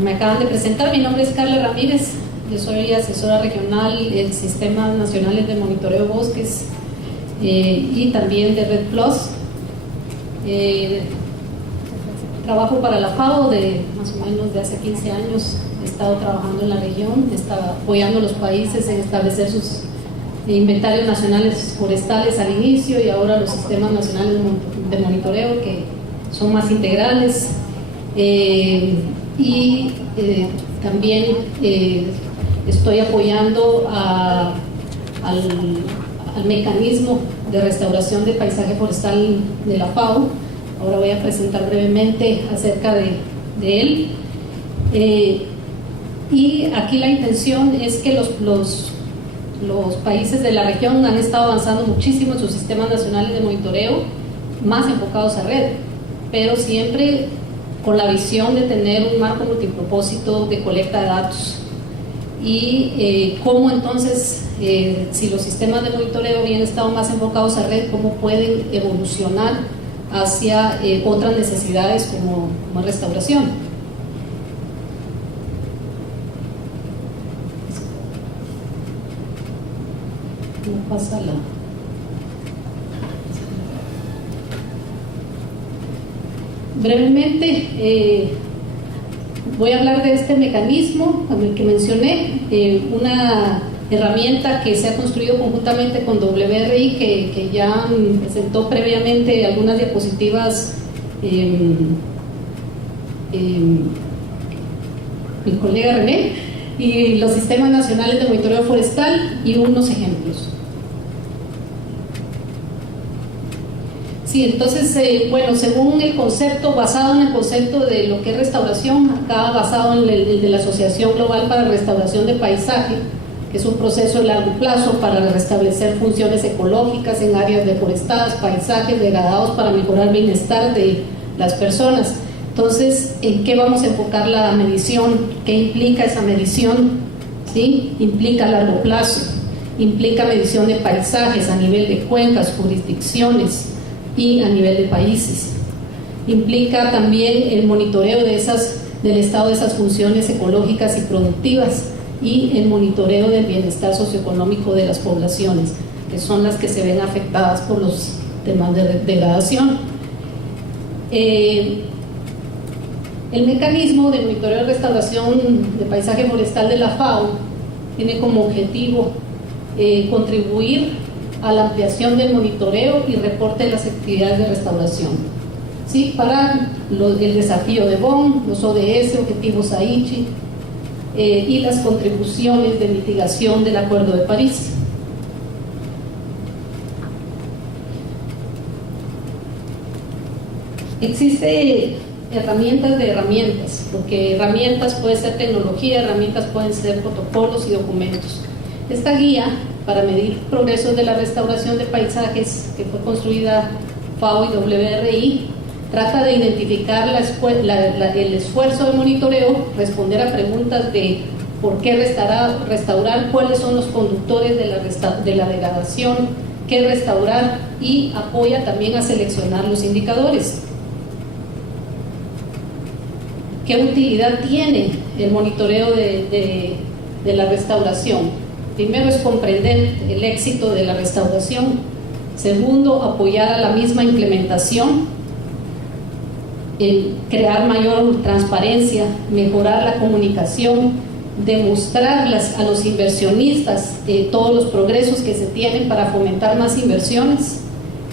me acaban de presentar, mi nombre es Carla Ramírez, yo soy asesora regional en Sistemas Nacionales de Monitoreo de Bosques y también de Red Plus. Trabajo para la FAO de más o menos de hace 15 años, he estado trabajando en la región, he estado apoyando a los países en establecer sus inventarios nacionales forestales al inicio y ahora los sistemas nacionales de monitoreo que son más integrales. También estoy apoyando al mecanismo de restauración del paisaje forestal de la FAO. Ahora voy a presentar brevemente acerca de él. Y aquí la intención es que los países de la región han estado avanzando muchísimo en sus sistemas nacionales de monitoreo, más enfocados a red, pero siempre con la visión de tener un marco multipropósito de colecta de datos. Y cómo entonces, si los sistemas de monitoreo habían estado más enfocados a red, cómo pueden evolucionar hacia otras necesidades como restauración. No pasa la... Brevemente voy a hablar de este mecanismo que mencioné, una herramienta que se ha construido conjuntamente con WRI, que ya presentó previamente algunas diapositivas mi colega René, y los sistemas nacionales de monitoreo forestal y unos ejemplos. Sí, entonces, bueno, según el concepto, basado en el concepto de lo que es restauración, acá basado en el de la Asociación Global para la Restauración de Paisaje, que es un proceso de largo plazo para restablecer funciones ecológicas en áreas deforestadas, paisajes degradados para mejorar el bienestar de las personas. Entonces, ¿en qué vamos a enfocar la medición? ¿Qué implica esa medición? ¿Sí? Implica largo plazo, implica medición de paisajes a nivel de cuencas, jurisdicciones y a nivel de países. Implica también el monitoreo del estado de esas funciones ecológicas y productivas y el monitoreo del bienestar socioeconómico de las poblaciones, que son las que se ven afectadas por los temas de degradación. El mecanismo de monitoreo y restauración de paisaje forestal de la FAO tiene como objetivo contribuir a la ampliación del monitoreo y reporte de las actividades de restauración, ¿sí? Para el desafío de Bonn, los ODS, objetivos Aichi, y las contribuciones de mitigación del Acuerdo de París. Existe herramientas de herramientas, porque herramientas puede ser tecnología, herramientas pueden ser protocolos y documentos. Esta guía para medir progresos de la restauración de paisajes, que fue construida FAO y WRI, trata de identificar el esfuerzo de monitoreo, responder a preguntas de por qué restaurar, cuáles son los conductores de la degradación, qué restaurar, y apoya también a seleccionar los indicadores. ¿Qué utilidad tiene el monitoreo de la restauración? Primero es comprender el éxito de la restauración. Segundo, apoyar a la misma implementación, crear mayor transparencia, mejorar la comunicación, demostrarlas a los inversionistas todos los progresos que se tienen para fomentar más inversiones,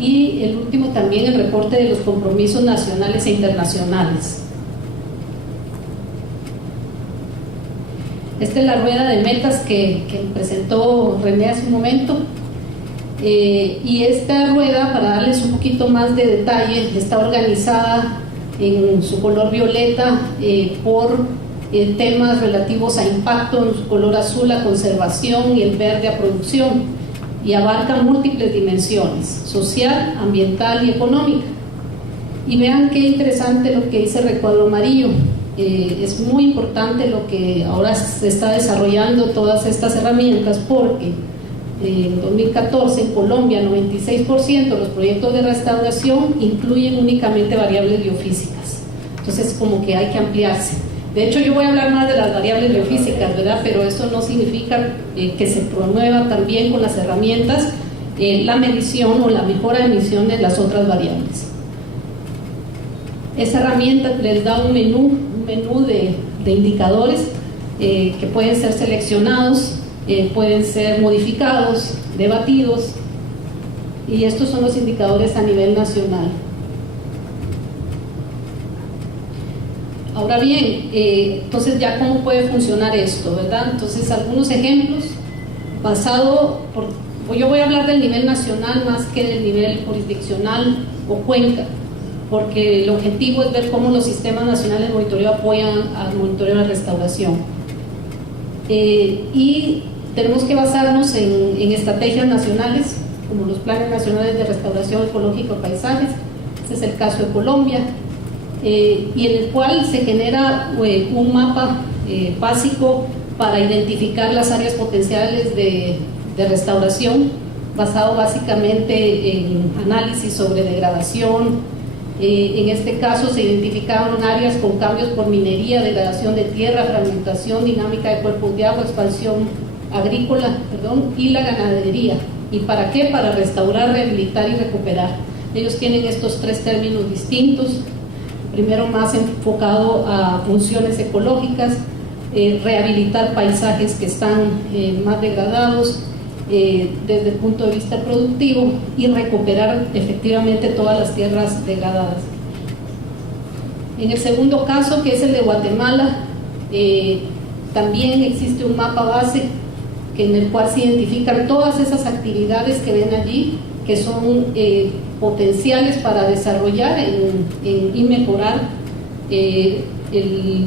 y el último también el reporte de los compromisos nacionales e internacionales. Esta es la rueda de metas que presentó René hace un momento, y esta rueda, para darles un poquito más de detalle, está organizada en su color violeta por temas relativos a impacto, en su color azul a conservación y el verde a producción, y abarca múltiples dimensiones: social, ambiental y económica. Y vean qué interesante lo que dice el recuadro amarillo. Es muy importante lo que ahora se está desarrollando, todas estas herramientas, porque en 2014 en Colombia 96% de los proyectos de restauración incluyen únicamente variables biofísicas. Entonces, como que hay que ampliarse. De hecho, yo voy a hablar más de las variables biofísicas, ¿verdad? Pero eso no significa que se promueva también con las herramientas la medición o la mejora de medición de las otras variables. Esa herramienta les da un menú de indicadores que pueden ser seleccionados, pueden ser modificados, debatidos, y estos son los indicadores a nivel nacional. Ahora bien, entonces ya cómo puede funcionar esto, ¿verdad? Entonces algunos ejemplos yo voy a hablar del nivel nacional más que del nivel jurisdiccional o cuenca, porque el objetivo es ver cómo los sistemas nacionales de monitoreo apoyan al monitoreo de restauración. Y tenemos que basarnos en estrategias nacionales, como los planes nacionales de restauración ecológica de paisajes. Este es el caso de Colombia, y en el cual se genera un mapa básico para identificar las áreas potenciales de restauración, basado básicamente en análisis sobre degradación. En este caso se identificaron áreas con cambios por minería, degradación de tierra, fragmentación, dinámica de cuerpos de agua, expansión agrícola, y la ganadería. ¿Y para qué? Para restaurar, rehabilitar y recuperar. Ellos tienen estos tres términos distintos. Primero, más enfocado a funciones ecológicas, rehabilitar paisajes que están más degradados desde el punto de vista productivo, y recuperar efectivamente todas las tierras degradadas. En el segundo caso, que es el de Guatemala, también existe un mapa base en el cual se identifican todas esas actividades que ven allí, que son potenciales para desarrollar y mejorar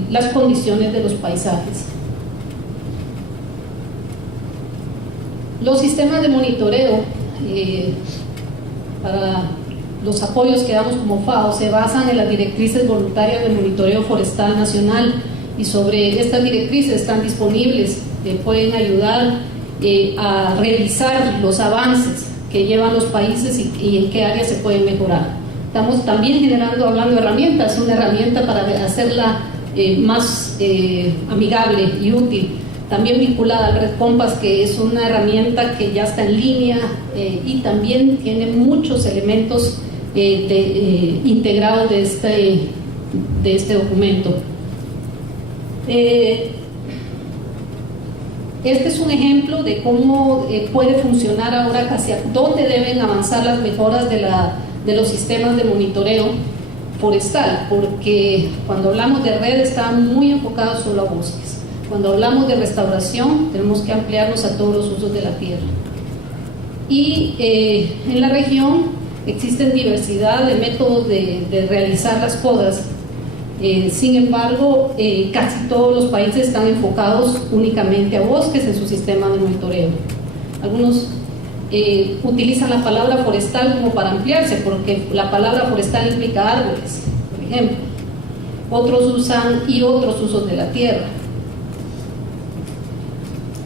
las condiciones de los paisajes. Los sistemas de monitoreo para los apoyos que damos como FAO se basan en las directrices voluntarias de monitoreo forestal nacional, y sobre estas directrices están disponibles, pueden ayudar a revisar los avances que llevan los países y en qué áreas se pueden mejorar. Estamos también hablando de herramientas, una herramienta para hacerla más amigable y útil, también vinculada al Red Compass, que es una herramienta que ya está en línea y también tiene muchos elementos integrados de este documento. Este es un ejemplo de cómo puede funcionar ahora, hacia dónde deben avanzar las mejoras de los sistemas de monitoreo forestal, porque cuando hablamos de red están muy enfocados solo a bosques. Cuando hablamos de restauración tenemos que ampliarnos a todos los usos de la tierra. Y en la región existen diversidad de métodos de realizar las podas. Sin embargo, casi todos los países están enfocados únicamente a bosques en su sistema de monitoreo. Algunos utilizan la palabra forestal como para ampliarse, porque la palabra forestal implica árboles, por ejemplo. Otros usan otros usos de la tierra.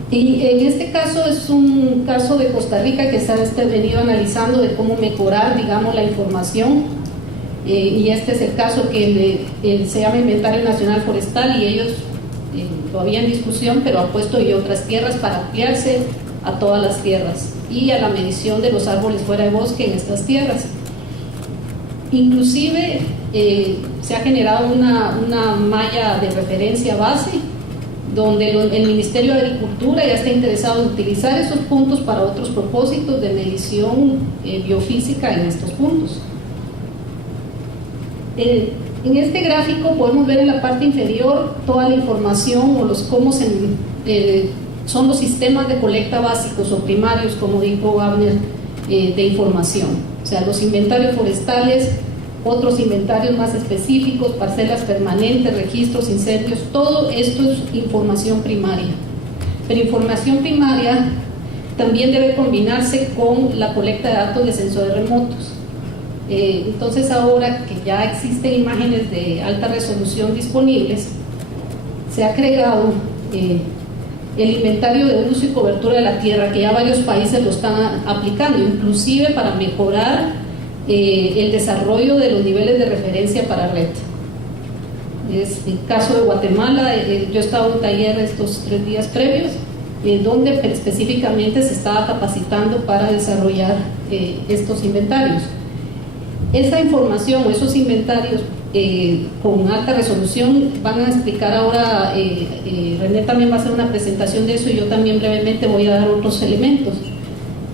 Y en este caso es un caso de Costa Rica que se ha venido analizando de cómo mejorar, digamos, la información. Y este es el caso que se llama Inventario Nacional Forestal, y ellos todavía en discusión, pero han puesto otras tierras para ampliarse a todas las tierras y a la medición de los árboles fuera de bosque en estas tierras. Inclusive se ha generado una malla de referencia base donde el Ministerio de Agricultura ya está interesado en utilizar esos puntos para otros propósitos de medición biofísica en estos puntos. En este gráfico podemos ver en la parte inferior toda la información o cómo son los sistemas de colecta básicos o primarios, como dijo Abner, de información. O sea, los inventarios forestales, otros inventarios más específicos, parcelas permanentes, registros, incendios, todo esto es información primaria. Pero información primaria también debe combinarse con la colecta de datos de sensores remotos. Entonces, ahora que ya existen imágenes de alta resolución disponibles, se ha agregado el inventario de uso y cobertura de la tierra, que ya varios países lo están aplicando, inclusive para mejorar el desarrollo de los niveles de referencia para red. Es el caso de Guatemala. Yo he estado en un taller estos 3 días previos, donde específicamente se estaba capacitando para desarrollar estos inventarios. Esa información, esos inventarios con alta resolución, van a explicar ahora, René también va a hacer una presentación de eso y yo también brevemente voy a dar otros elementos.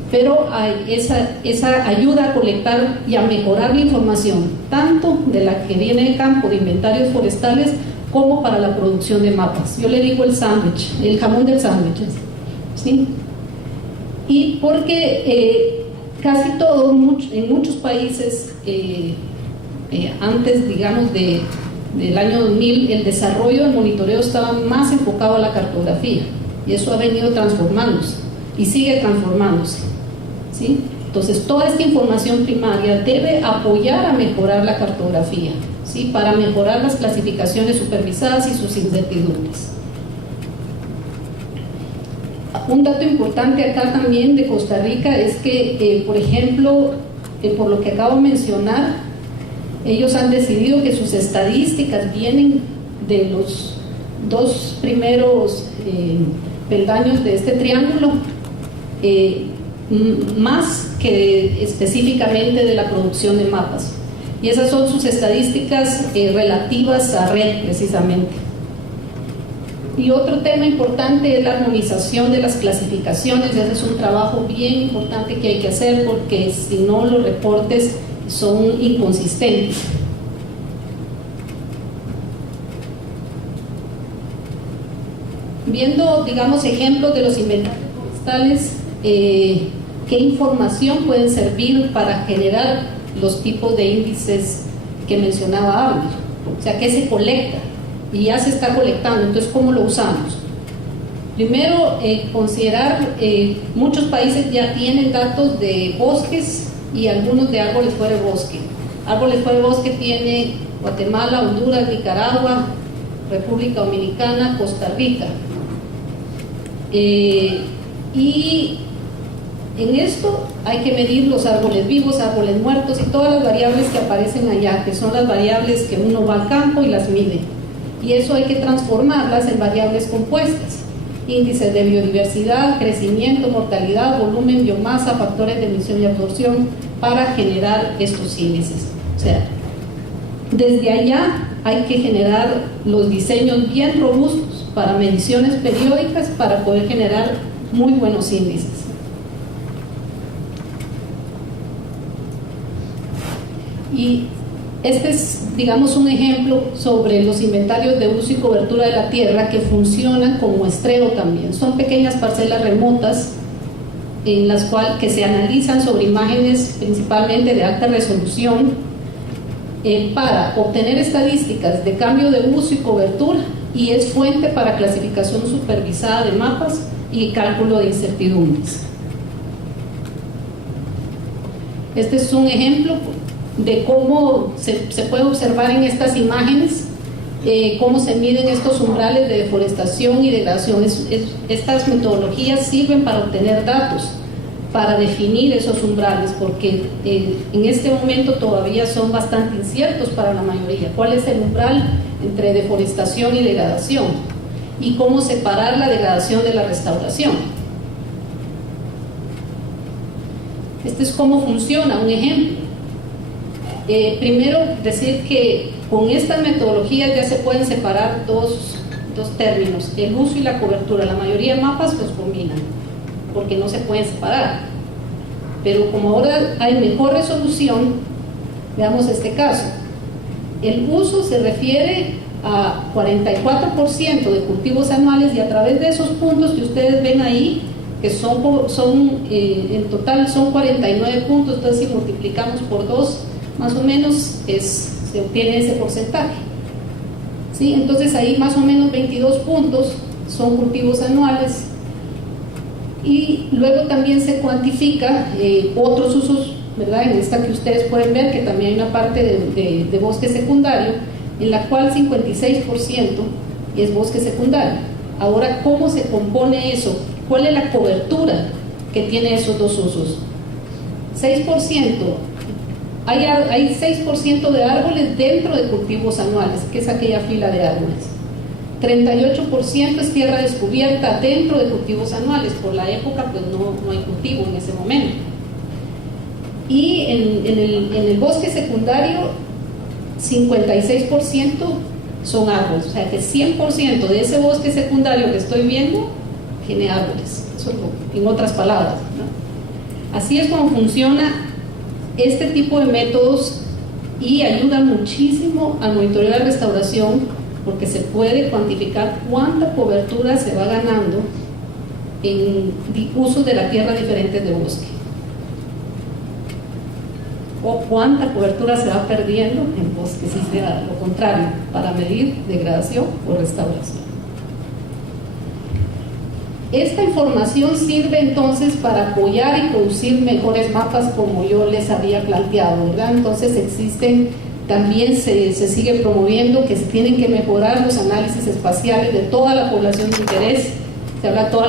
Pero esa ayuda a colectar y a mejorar la información, tanto de la que viene de campo de inventarios forestales, como para la producción de mapas. Yo le digo el sándwich, el jamón del sándwich, ¿sí? Y porque casi todo, en muchos países, antes, digamos, del año 2000, el desarrollo del monitoreo estaba más enfocado a la cartografía, y eso ha venido transformándose y sigue transformándose, ¿sí? Entonces, toda esta información primaria debe apoyar a mejorar la cartografía, ¿sí? Para mejorar las clasificaciones supervisadas y sus incertidumbres. Un dato importante acá también de Costa Rica es que, por ejemplo, por lo que acabo de mencionar, ellos han decidido que sus estadísticas vienen de los 2 primeros peldaños de este triángulo, más que específicamente de la producción de mapas. Y esas son sus estadísticas relativas a red, precisamente. Y otro tema importante es la armonización de las clasificaciones. Ese es un trabajo bien importante que hay que hacer, porque si no, los reportes son inconsistentes. Viendo, digamos, ejemplos de los inventarios forestales, ¿qué información pueden servir para generar los tipos de índices que mencionaba Abner? O sea, ¿qué se colecta? Y ya se está colectando, entonces ¿cómo lo usamos? Primero, considerar, muchos países ya tienen datos de bosques y algunos de árboles fuera de bosque. Árboles fuera de bosque tiene Guatemala, Honduras, Nicaragua, República Dominicana, Costa Rica. Y en esto hay que medir los árboles vivos, árboles muertos y todas las variables que aparecen allá, que son las variables que uno va al campo y las mide. Y eso hay que transformarlas en variables compuestas: índices de biodiversidad, crecimiento, mortalidad, volumen, biomasa, factores de emisión y absorción, para generar estos índices. O sea, desde allá hay que generar los diseños bien robustos para mediciones periódicas para poder generar muy buenos índices. Y este es, digamos, un ejemplo sobre los inventarios de uso y cobertura de la tierra, que funcionan con muestreo también. Son pequeñas parcelas remotas en las cuales que se analizan sobre imágenes principalmente de alta resolución, para obtener estadísticas de cambio de uso y cobertura, y es fuente para clasificación supervisada de mapas y cálculo de incertidumbres. Este es un ejemplo de cómo se puede observar en estas imágenes cómo se miden estos umbrales de deforestación y degradación. Estas metodologías sirven para obtener datos, para definir esos umbrales, porque en este momento todavía son bastante inciertos para la mayoría. ¿Cuál es el umbral entre deforestación y degradación? Y cómo separar la degradación de la restauración. Este es cómo funciona, un ejemplo. Primero, decir que con estas metodologías ya se pueden separar dos términos: el uso y la cobertura. La mayoría de mapas los combinan porque no se pueden separar, pero como ahora hay mejor resolución, veamos este caso. El uso se refiere a 44% de cultivos anuales, y a través de esos puntos que ustedes ven ahí, que en total son 49 puntos, entonces si multiplicamos por 2, más o menos se obtiene ese porcentaje, ¿sí? Entonces ahí más o menos 22 puntos son cultivos anuales. Y luego también se cuantifica otros usos, ¿verdad? En esta que ustedes pueden ver que también hay una parte de bosque secundario, en la cual 56% es bosque secundario. Ahora, ¿cómo se compone eso? ¿Cuál es la cobertura que tiene esos dos usos? 6% Hay 6% de árboles dentro de cultivos anuales, que es aquella fila de árboles. 38% es tierra descubierta dentro de cultivos anuales. Por la época, pues no hay cultivo en ese momento. Y en el bosque secundario, 56% son árboles. O sea que 100% de ese bosque secundario que estoy viendo tiene árboles. Eso en otras palabras, ¿no? Así es como funciona este tipo de métodos, y ayuda muchísimo al monitoreo de la restauración, porque se puede cuantificar cuánta cobertura se va ganando en usos de la tierra diferentes de bosque, o cuánta cobertura se va perdiendo en bosque si sea lo contrario, para medir degradación o restauración. Esta información sirve entonces para apoyar y producir mejores mapas, como yo les había planteado, ¿verdad? Entonces también se sigue promoviendo que se tienen que mejorar los análisis espaciales de toda la población de interés. Se habla de toda la